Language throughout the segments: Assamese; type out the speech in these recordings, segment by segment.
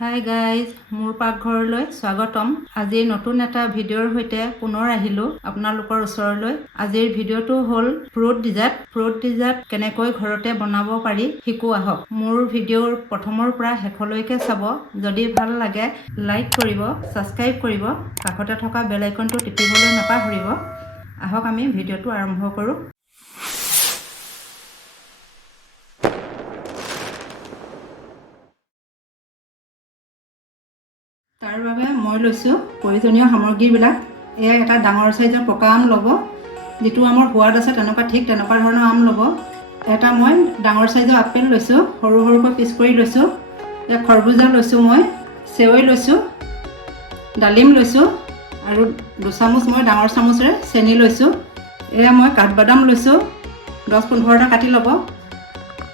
হাই গাইজ, মোৰ পাকঘৰলৈ স্বাগতম। আজিৰ নতুন এটা ভিডিঅ'ৰ সৈতে পুনৰ আহিলোঁ আপোনালোকৰ ওচৰলৈ। আজিৰ ভিডিঅ'টো হ'ল ফ্ৰুট ডিজাৰ্ট কেনেকৈ ঘৰতে বনাব পাৰি শিকো আহক। মোৰ ভিডিঅ'ৰ প্ৰথমৰ পৰা শেষলৈকে চাব। যদি ভাল লাগে লাইক কৰিব, ছাবস্ক্ৰাইব কৰিব, কাষতে থকা বেল আইকনটো টিপিবলৈ নাপাহৰিব। আহক আমি ভিডিঅ'টো আৰম্ভ কৰোঁ। তাৰ বাবে মই লৈছোঁ প্ৰয়োজনীয় সামগ্ৰীবিলাক। এয়া এটা ডাঙৰ চাইজৰ পকা আম ল'ব, যিটো আমৰ সোৱাদ আছে তেনেকুৱা ধৰণৰ আম ল'ব। এটা মই ডাঙৰ চাইজৰ আপেল লৈছোঁ, সৰু সৰুকৈ পিচ কৰি লৈছোঁ। এয়া খৰবুজা লৈছোঁ, মই চেৱৈ লৈছোঁ, ডালিম লৈছোঁ আৰু 2 চামুচ মই ডাঙৰ চামুচেৰে চেনি লৈছোঁ। এয়া মই কাঠবাদাম লৈছোঁ, 10-15টা কাটি ল'ব।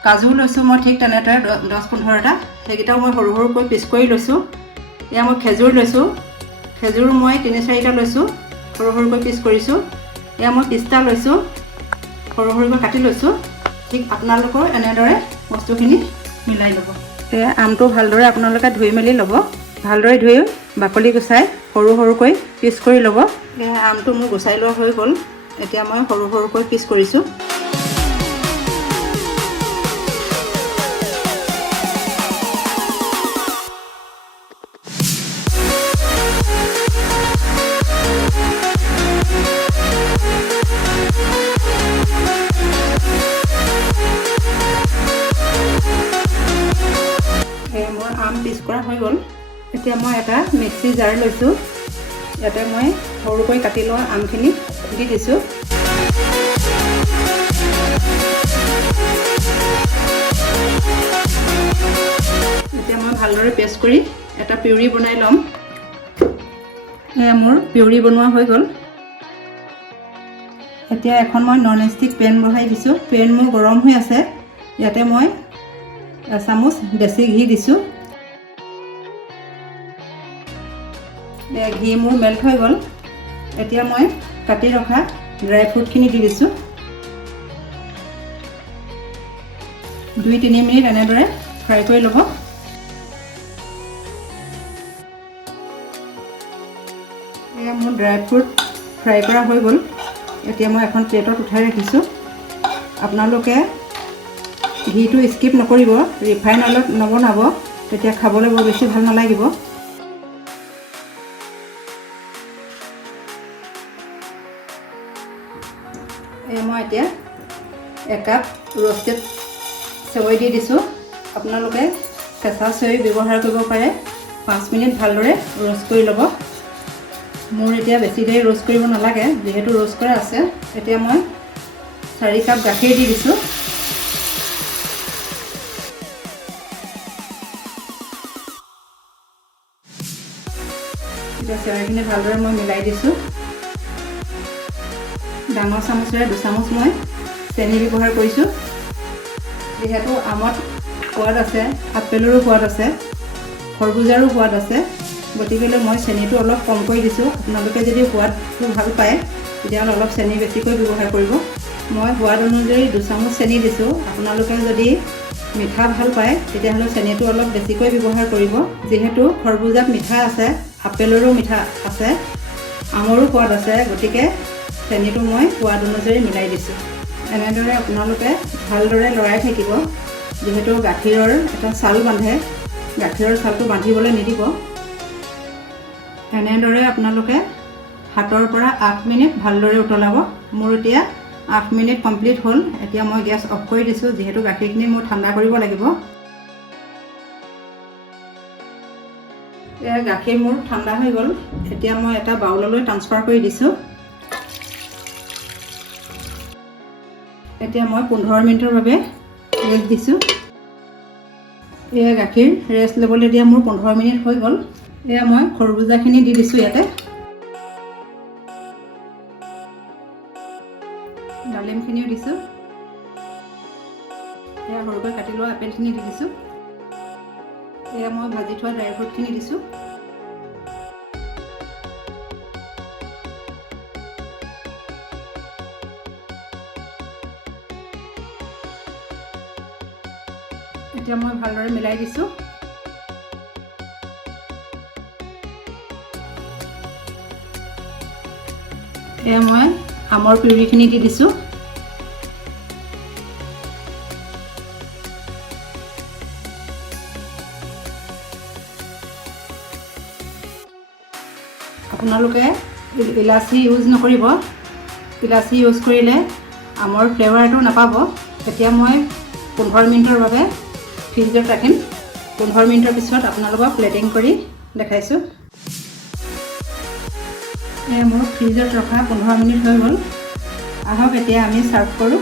কাজু লৈছোঁ মই ঠিক তেনেদৰে 10-15টা, সেইকেইটাও মই সৰু সৰুকৈ পিচ কৰি লৈছোঁ। এয়া মই খেজুৰ লৈছোঁ, খেজুৰ মই 3-4টা লৈছোঁ, সৰু সৰুকৈ পিচ কৰিছোঁ। এয়া মই পিস্তা লৈছোঁ, সৰু সৰুকৈ কাটি লৈছোঁ। ঠিক আপোনালোকৰ এনেদৰে বস্তুখিনি মিলাই ল'ব। এয়া আমটো ভালদৰে আপোনালোকে ধুই মেলি ল'ব। ভালদৰে ধুই বাকলি গুচাই সৰু সৰুকৈ পিচ কৰি ল'ব। এয়া আমটো মোৰ গুচাই লোৱা হৈ গ'ল। এতিয়া মই সৰু সৰুকৈ পিচ কৰিছোঁ। মোৰ আম পিচ কৰা হৈ গ'ল। এতিয়া মই এটা মিক্সি জাৰ লৈছোঁ। ইয়াতে মই সৰুকৈ কাটি লোৱা আমখিনি দি দিছোঁ। এতিয়া মই ভালদৰে পেষ্ট কৰি এটা পিউৰি বনাই ল'ম। এয়া মোৰ পিউৰি বনোৱা হৈ গ'ল। এতিয়া এখন মই নন ষ্টিক পেন বহাই দিছোঁ। পেন মোৰ গৰম হৈ আছে। ইয়াতে মই এচামুচ দেশী ঘি দিছোঁ। ঘি মোৰ মেল্ট হৈ গ'ল। এতিয়া মই কাটি ৰখা ড্ৰাই ফ্ৰুটখিনি দি দিছোঁ। 2-3 মিনিট এনেদৰে ফ্ৰাই কৰি ল'ব। এয়া মোৰ ড্ৰাই ফ্ৰুট ফ্ৰাই কৰা হৈ গ'ল। এতিয়া মই এখন প্লেটত উঠাই ৰাখিছোঁ। আপোনালোকে ঘিটো স্কিপ নকৰিব, ৰিফাইন অইলত নবনাব, তেতিয়া খাবলৈ বৰ বেছি ভাল নালাগিব। মই এতিয়া 1 কাপ ৰ'ষ্টেড চেৱৈ দি দিছোঁ। আপোনালোকে কেঁচা চেৱৈ ব্যৱহাৰ কৰিব পাৰে। 5 মিনিট ভালদৰে ৰ'ষ্ট কৰি ল'ব। মোৰ এতিয়া বেছি দেৰি ৰ'ষ্ট কৰিব নালাগে, যিহেতু ৰ'ষ্ট কৰা আছে। এতিয়া মই 4 কাপ গাখীৰ দি দিছোঁ। এতিয়া চেৱৈখিনি ভালদৰে মই মিলাই দিছোঁ। ডাঙৰ চামুচেৰে 2 চামুচ মই চেনি ব্যৱহাৰ কৰিছোঁ। যিহেতু আমত সোৱাদ আছে, আপেলৰো সোৱাদ আছে, খৰবুজাৰো সোৱাদ আছে, গতিকে মই চেনিটো অলপ কমকৈ দিছোঁ। আপোনালোকে যদি সোৱাদটো ভাল পায় তেতিয়াহ'লে অলপ চেনি বেছিকৈ ব্যৱহাৰ কৰিব। মই সোৱাদ অনুযায়ী 2 চামুচ চেনি দিছোঁ। আপোনালোকে যদি মিঠা ভাল পায় তেতিয়াহ'লে চেনিটো অলপ বেছিকৈ ব্যৱহাৰ কৰিব। যিহেতু খৰবুজাত মিঠা আছে, আপেলৰো মিঠা আছে, আমৰো সোৱাদ আছে, গতিকে চেনিটো মই সোৱাদ অনুযায়ী মিলাই দিছোঁ। এনেদৰে আপোনালোকে ভালদৰে লৰাই থাকিব। যিহেতু গাখীৰৰ এটা ছাল বান্ধে, গাখীৰৰ ছালটো বান্ধিবলৈ নিদিব। এনেদৰে আপোনালোকে 7ৰ পৰা 8 মিনিট ভালদৰে উতলাব। মোৰ এতিয়া 8 মিনিট কমপ্লিট হ'ল। এতিয়া মই গেছ অফ কৰি দিছোঁ, যিহেতু গাখীৰখিনি মোৰ ঠাণ্ডা কৰিব লাগিব। এয়া গাখীৰ মোৰ ঠাণ্ডা হৈ গ'ল। এতিয়া মই এটা বাউললৈ ট্ৰান্সফাৰ কৰি দিছোঁ। এতিয়া মই 15 মিনিটৰ বাবে ৰেষ্ট দিছোঁ। এয়া গাখীৰ ৰেষ্ট ল'বলৈ দিয়া মোৰ 15 মিনিট হৈ গ'ল। এয়া মই খৰবুজাখিনি দি দিছোঁ ইয়াতে। ডালিমখিনিও দিছোঁ। এয়া সৰুকৈ কাটি লোৱা আপেলখিনি দি দিছোঁ। এয়া মই ভাজি থোৱা ড্ৰাই ফ্ৰুটখিনি দিছোঁ। এতিয়া মই ভালদৰে মিলাই দিছোঁ। এয়া মই আমৰ পিউৰিখিনি দি দিছোঁ। আপোনালোকে ইলাচি ইউজ নকৰিব। ইলাচি ইউজ কৰিলে আমৰ ফ্লেভাৰটো নাপাব। এতিয়া মই 15 মিনিটৰ বাবে ফ্ৰিজত ৰাখিম। 15 মিনিটৰ পিছত আপোনালোকক প্লেটিং কৰি দেখাইছোঁ। মোৰ ফ্ৰিজত ৰখা 15 মিনিট হৈ গ'ল। আহক এতিয়া আমি ছাৰ্ভ কৰোঁ।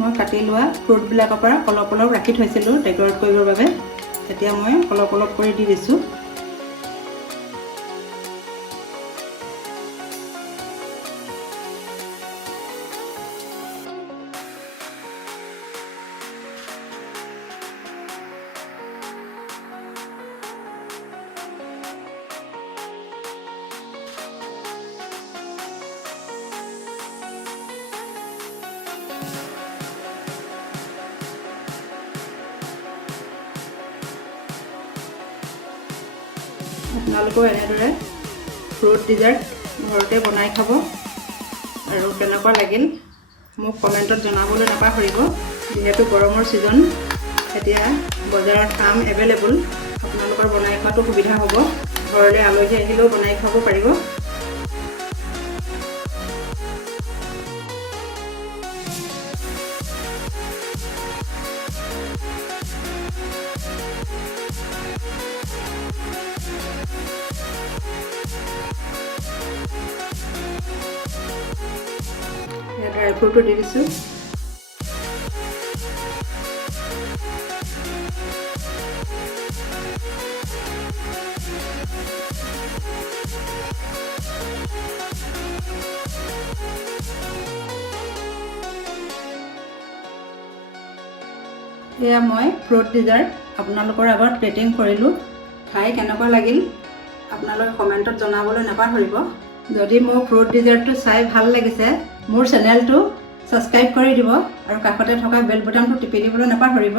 মই কাটি লোৱা ফ্ৰুটবিলাকৰ পৰা অলপ অলপ ৰাখি থৈছিলোঁ ডেক'ৰেট কৰিবৰ বাবে। এতিয়া মই অলপ অলপ কৰি দি দিছোঁ। আপোনালোকেও এনেদৰে ফ্ৰুট ডিজাৰ্ট ঘৰতে বনাই খাব আৰু কেনেকুৱা লাগিল মোক কমেণ্টত জনাবলৈ নাপাহৰিব। যিহেতু গৰমৰ ছিজন, এতিয়া বজাৰত আম এভেইলেবল। আপোনালোকৰ বনাই খোৱাটো সুবিধা হ'ব। ঘৰলৈ আলহী আহিলেও বনাই খাব পাৰিব। ড্ৰাই ফ্ৰুটো দি দিছোঁ। এয়া মই ফ্ৰুট ডিজাৰ্ট আপোনালোকৰ আগত প্লেটিং কৰিলোঁ। খাই কেনেকুৱা লাগিল আপোনালোকে কমেণ্টত জনাবলৈ নাপাহৰিব। যদি মোৰ ফ্ৰুট ডিজাৰ্টটো চাই ভাল লাগিছে, মোৰ চেনেলটো ছাবস্ক্ৰাইব কৰি দিব আৰু কাষতে থকা বেল বুটামটো টিপি দিবলৈ নাপাহৰিব।